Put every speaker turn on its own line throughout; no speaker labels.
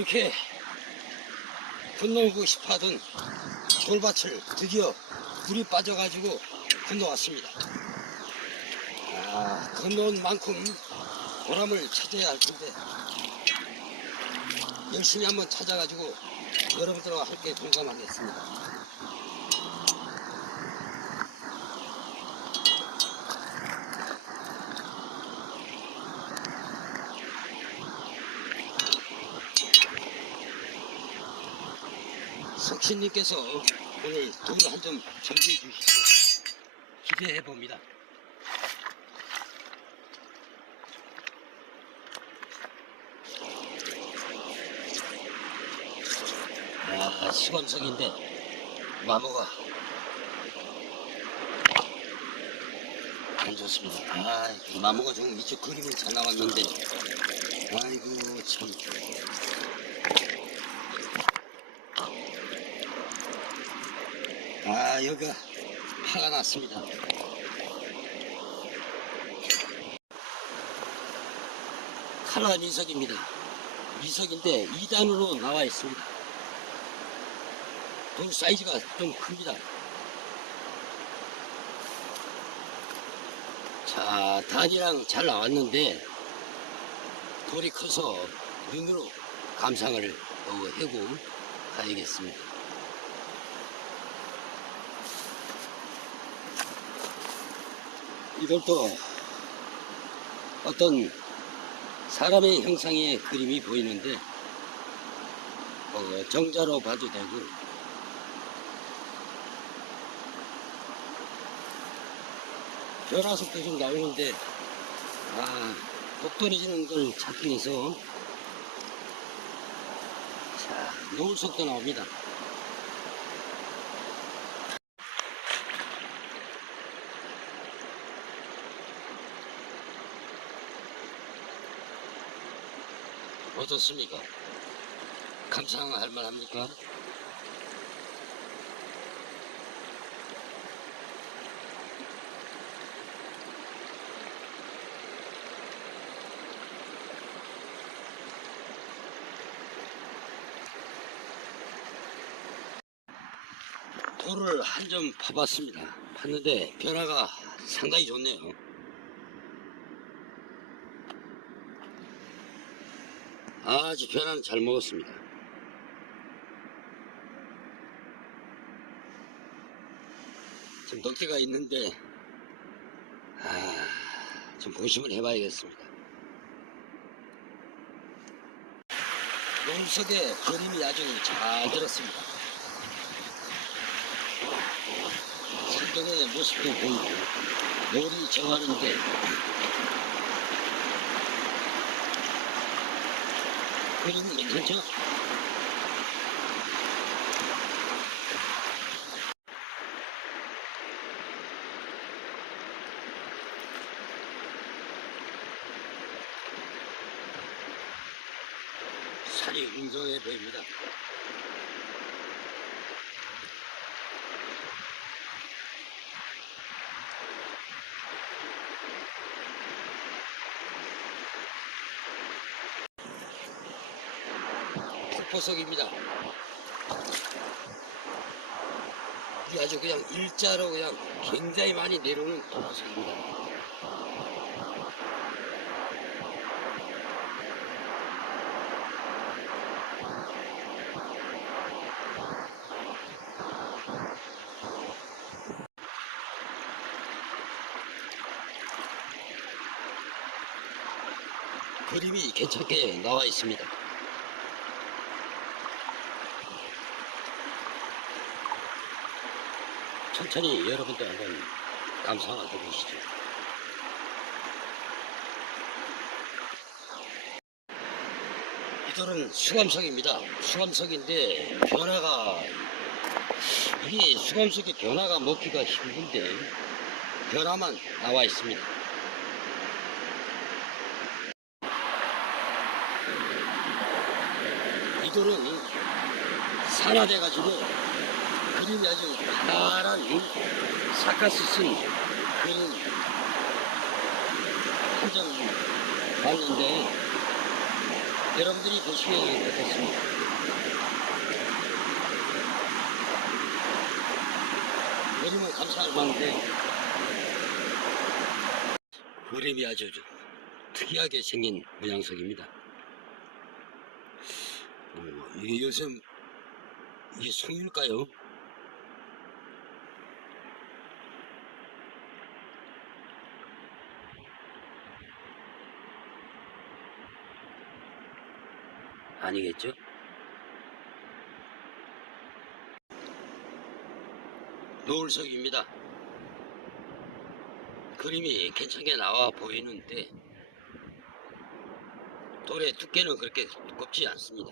그렇게 건너고 싶어 하던 돌밭을 드디어 물이 빠져가지고 건너왔습니다. 아, 건너온 만큼 보람을 찾아야 할 텐데 열심히 한번 찾아가지고 여러분들과 함께 공감하겠습니다. 석신님께서 오늘 돌을 한점 전개해 주시고 기대해 봅니다. 아, 수감석인데 마모가 안 좋습니다. 아, 이 마모가 좀 이쪽 그림은 잘 나왔는데, 아이고 참. 아, 여기가 파가 났습니다. 칼란 이석입니다. 이석인데 2단으로 나와 있습니다. 돌 사이즈가 좀 큽니다. 자, 단이랑 잘 나왔는데 돌이 커서 눈으로 감상을 어, 하고 가야겠습니다. 이돌도 어떤 사람의 형상의 그림이 보이는데 어, 정자로 봐도 되고 변화속도 좀 나오는데 아, 독 떨어지는 걸 찾기 위해서 자, 노을 속도 나옵니다. 어떻습니까? 감상할 만합니까? 돌을 한 점 파봤습니다. 팠는데 변화가 상당히 좋네요. 아주 변화는 잘 먹었습니다. 좀 높이가 있는데 아, 좀 보심을 해봐야겠습니다. 농석의 그림이 아주 잘 들었습니다. 산동의 모습도 보이고 노을이 정하는데 괜찮죠? 살이 웅성해 보입니다. 폭포석입니다. 이게 아주 그냥 일자로 그냥 굉장히 많이 내려오는 폭포석입니다. 그림이 괜찮게 나와 있습니다. 천천히 여러분들 한번 감상을 해보시죠. 이들은 수감석입니다. 수감석인데 변화가 이게 수감석의 변화가 먹기가 힘든데 변화만 나와 있습니다. 이돌은 산화돼가지고 그림이 아주 파란 사카스 쓴 그런 한점 봤는데 여러분들이 보시면 어떻습니까? 그림은 감상할 만한데 그림이 아주 좀 특이하게 생긴 모양석입니다. 뭐, 이게 요즘 이게 송일까요? 아니겠죠? 노을석입니다. 그림이 괜찮게 나와 보이는데 돌의 두께는 그렇게 두껍지 않습니다.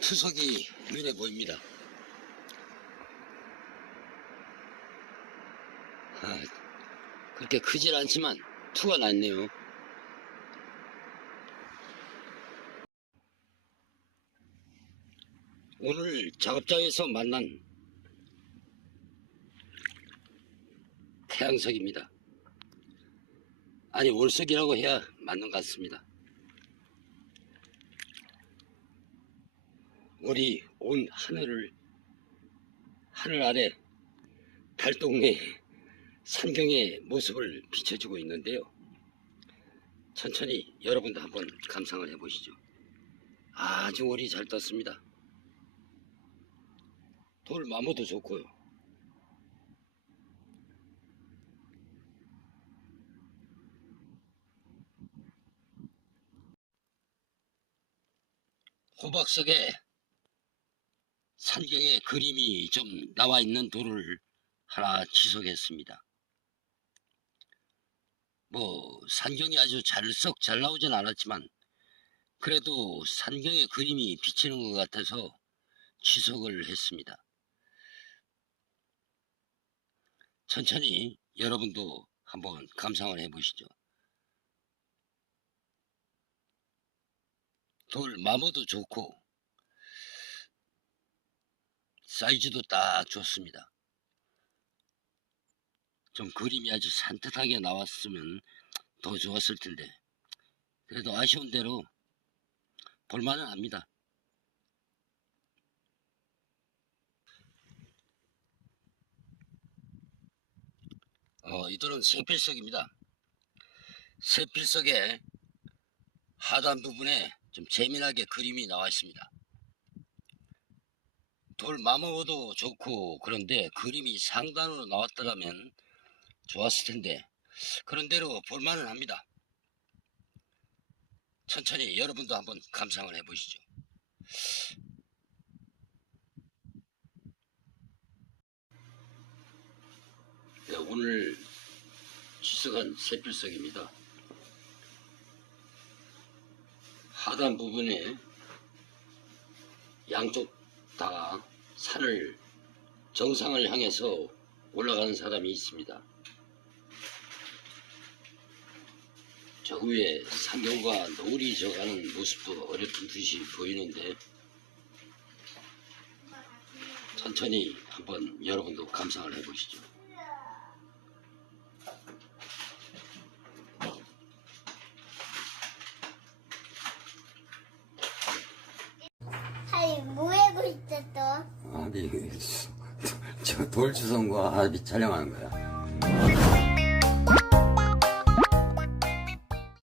투석이 눈에 보입니다. 아, 그렇게 크질 않지만 투가 났네요. 오늘 작업장에서 만난 태양석입니다. 아니 월석이라고 해야 맞는 것 같습니다. 우리 온 하늘을 하늘 아래 달동네 산경의 모습을 비춰주고 있는데요. 천천히 여러분도 한번 감상을 해보시죠. 아주 월이 잘 떴습니다. 돌 마모도 좋고요. 호박석에 산경의 그림이 좀 나와 있는 돌을 하나 지속했습니다. 뭐 산경이 아주 잘 썩 잘 나오진 않았지만 그래도 산경의 그림이 비치는 것 같아서 지속을 했습니다. 천천히 여러분도 한번 감상을 해보시죠. 돌 마모도 좋고 사이즈도 딱 좋습니다. 좀 그림이 아주 산뜻하게 나왔으면 더 좋았을 텐데 그래도 아쉬운 대로 볼만은 합니다. 어, 이 돌은 세필석입니다. 세필석에 하단 부분에 좀 재미나게 그림이 나와 있습니다. 돌 마모도 좋고 그런데 그림이 상단으로 나왔더라면 좋았을 텐데 그런 대로 볼만은 합니다. 천천히 여러분도 한번 감상을 해보시죠. 네, 오늘 지석한 세필석입니다. 하단 부분에 양쪽 다 산을 정상을 향해서 올라가는 사람이 있습니다. 저 위에 산경과 노을이 져가는 모습도 어렴풋이 보이는데 천천히 한번 여러분도 감상을 해보시죠.
아니 뭐 하고 있었어?
아니 저 돌주성과 아비 촬영하는 거야.